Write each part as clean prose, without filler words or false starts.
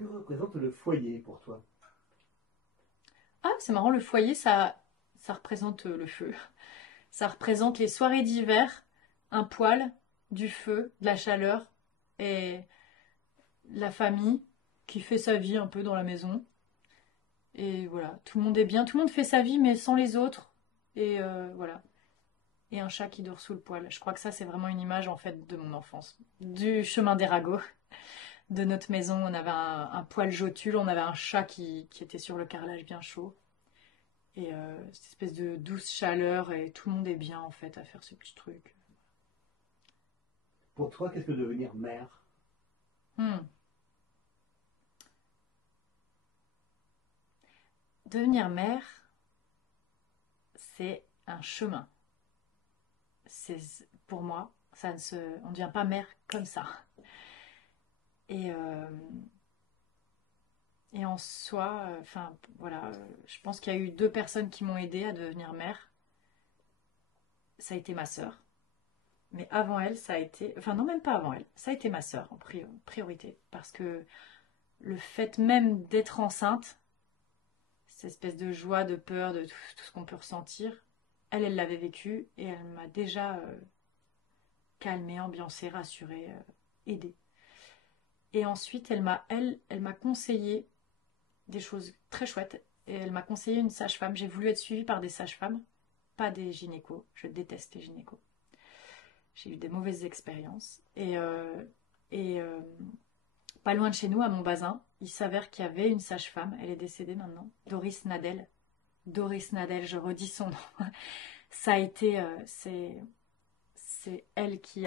Que représente le foyer pour toi? Ah, c'est marrant, le foyer, ça représente le feu. Ça représente les soirées d'hiver, un poêle, du feu, de la chaleur et la famille qui fait sa vie un peu dans la maison. Et voilà, tout le monde est bien, tout le monde fait sa vie mais sans les autres. Et voilà. Et un chat qui dort sous le poêle. Je crois que ça, c'est vraiment une image en fait de mon enfance. Du chemin des ragots, de notre maison. On avait un poêle jotule, on avait un chat qui était sur le carrelage bien chaud. Et cette espèce de douce chaleur, et tout le monde est bien en fait à faire ce petit truc. Pour toi, qu'est-ce que devenir mère? Hmm. Devenir mère, c'est un chemin. Pour moi, on ne devient pas mère comme ça. Et, euh, et en soi, enfin voilà, je pense qu'il y a eu deux personnes qui m'ont aidée à devenir mère. Ça a été ma sœur. Mais avant elle, ça a été, enfin non même pas avant elle, ça a été ma sœur en priorité, parce que le fait même d'être enceinte, cette espèce de joie, de peur, de tout ce qu'on peut ressentir, elle l'avait vécu et elle m'a déjà calmée, ambiancée, rassurée, aidée. Et ensuite, elle m'a conseillé des choses très chouettes. Et elle m'a conseillé une sage-femme. J'ai voulu être suivie par des sages-femmes, pas des gynécos. Je déteste les gynécos. J'ai eu des mauvaises expériences. Et pas loin de chez nous, à Montbazin, il s'avère qu'il y avait une sage-femme. Elle est décédée maintenant, Doris Nadel. Doris Nadel, je redis son nom. Ça a été, c'est elle qui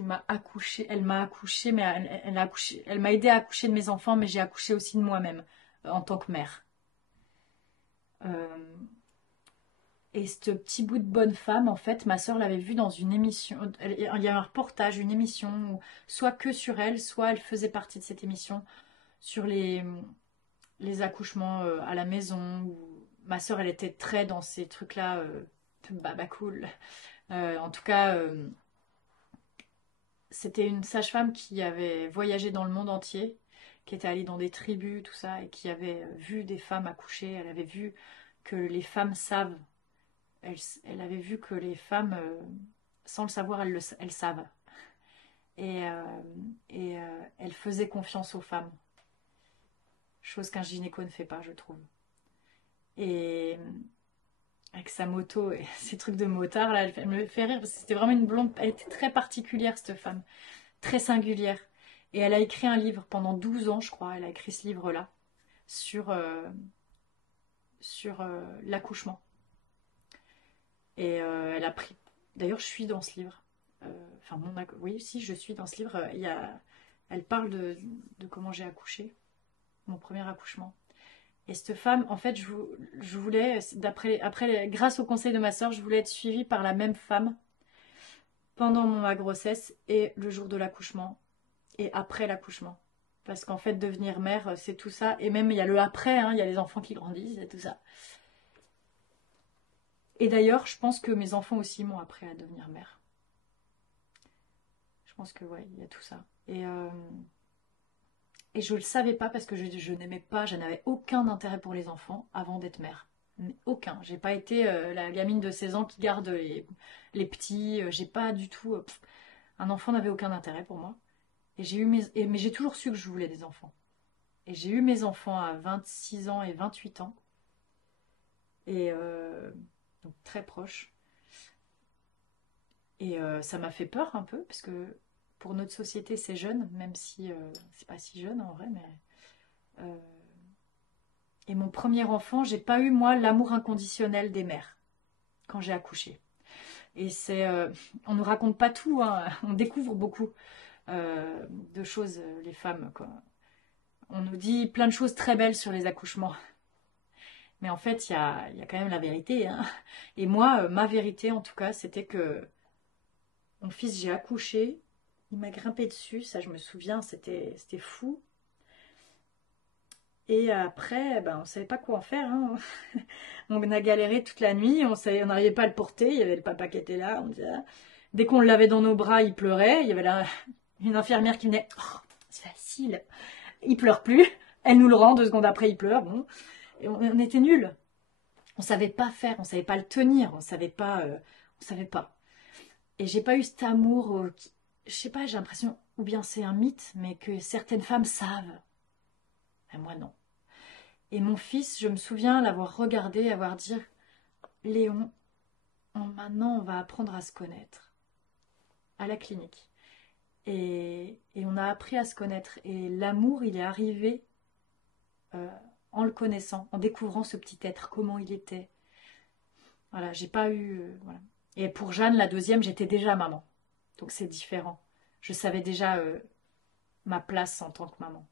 m'a accouchée. Elle m'a accouchée, mais elle a accouché, elle m'a aidé à accoucher de mes enfants, mais j'ai accouché aussi de moi-même en tant que mère. Euh, et ce petit bout de bonne femme, en fait, ma sœur l'avait vue dans une émission. Il y a un reportage, une émission, où, soit que sur elle, soit elle faisait partie de cette émission sur les accouchements à la maison. Où ma sœur, elle était très dans ces trucs-là, baba cool. En tout cas, c'était une sage-femme qui avait voyagé dans le monde entier, qui était allée dans des tribus, tout ça, et qui avait vu des femmes accoucher. Elle avait vu que les femmes savent. Elle avait vu que les femmes, sans le savoir, elles savent. Et, euh, et elle faisait confiance aux femmes. Chose qu'un gynéco ne fait pas, je trouve. Et avec sa moto et ses trucs de motard, là, elle me fait rire parce que c'était vraiment une blonde. Elle était très particulière, cette femme. Très singulière. Et elle a écrit un livre pendant 12 ans, je crois. Elle a écrit ce livre-là sur, l'accouchement. Et elle a pris. D'ailleurs, je suis dans ce livre. Enfin, oui, si, je suis dans ce livre. Elle parle de comment j'ai accouché, mon premier accouchement. Et cette femme, en fait, je voulais, grâce au conseil de ma soeur, je voulais être suivie par la même femme pendant ma grossesse et le jour de l'accouchement et après l'accouchement. Parce qu'en fait, devenir mère, c'est tout ça. Et même, il y a le après, hein, il y a les enfants qui grandissent et tout ça. Et d'ailleurs, je pense que mes enfants aussi m'ont appris à devenir mère. Je pense que, ouais, il y a tout ça. Et je ne le savais pas parce que je n'aimais pas, je n'avais aucun intérêt pour les enfants avant d'être mère. Mais aucun. J'ai pas été la gamine de 16 ans qui garde les petits. J'ai pas du tout. Un enfant n'avait aucun intérêt pour moi. Mais j'ai toujours su que je voulais des enfants. Et j'ai eu mes enfants à 26 ans et 28 ans. Et donc très proches. Et ça m'a fait peur un peu, parce que pour notre société, c'est jeune, même si c'est pas si jeune en vrai. Euh, et mon premier enfant, j'ai pas eu, moi, l'amour inconditionnel des mères quand j'ai accouché. Et on nous raconte pas tout, hein, on découvre beaucoup de choses, les femmes, quoi. On nous dit plein de choses très belles sur les accouchements. Mais en fait, il y a quand même la vérité, hein. Et moi, ma vérité, en tout cas, c'était que mon fils, j'ai accouché, il m'a grimpé dessus, ça je me souviens, c'était fou. Et après, ben, on ne savait pas quoi en faire, hein. On a galéré toute la nuit, on n'arrivait pas à le porter, il y avait le papa qui était là. Dès qu'on l'avait dans nos bras, il pleurait. Il y avait là une infirmière qui venait. Oh, c'est facile. il pleure plus. Elle nous le rend, 2 secondes après, il pleure. Bon. Et on était nuls. On savait pas faire, on savait pas le tenir, on savait pas. On savait pas. Et j'ai pas eu cet amour. Je sais pas, j'ai l'impression, ou bien c'est un mythe, mais que certaines femmes savent. Et moi, non. Et mon fils, je me souviens l'avoir regardé, avoir dit Léon, maintenant on va apprendre à se connaître. À la clinique. Et on a appris à se connaître. Et l'amour, il est arrivé euh, en le connaissant, en découvrant ce petit être, comment il était. Voilà, j'ai pas eu. Voilà. Et pour Jeanne, la deuxième, j'étais déjà maman. Donc c'est différent. Je savais déjà ma place en tant que maman.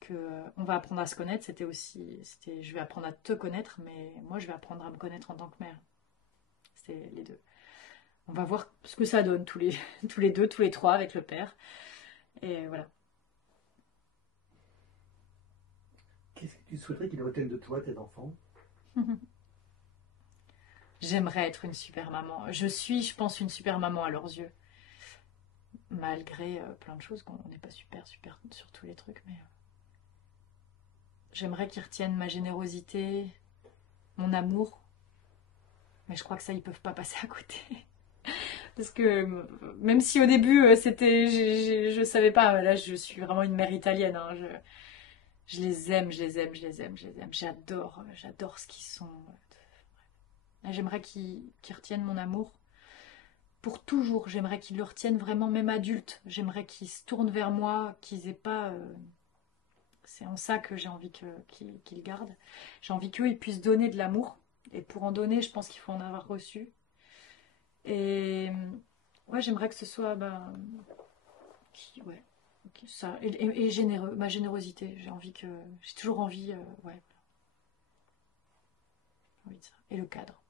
Que on va apprendre à se connaître, c'était aussi. Je vais apprendre à te connaître, mais moi je vais apprendre à me connaître en tant que mère. C'est les deux. On va voir ce que ça donne, tous les deux, tous les trois avec le père. Et voilà. Qu'est-ce que tu souhaiterais qu'ils retiennent de toi, tes enfants? J'aimerais être une super maman. Je suis, je pense, une super maman à leurs yeux. Malgré plein de choses, qu'on n'est pas super sur tous les trucs, mais j'aimerais qu'ils retiennent ma générosité, mon amour. Mais je crois que ça, ils peuvent pas passer à côté. Parce que même si au début, je savais pas, là, je suis vraiment une mère italienne. Hein, je les aime, je les aime, je les aime, je les aime. J'adore ce qu'ils sont. J'aimerais qu'ils retiennent mon amour pour toujours. J'aimerais qu'ils le retiennent vraiment, même adultes. J'aimerais qu'ils se tournent vers moi, qu'ils aient pas. C'est en ça que j'ai envie qu'ils gardent. J'ai envie qu'eux, ils puissent donner de l'amour. Et pour en donner, je pense qu'il faut en avoir reçu. Et ouais, j'aimerais que ce soit. Ouais, ça. Et généreux, ma générosité. J'ai toujours envie. Ouais, envie de ça. Et le cadre.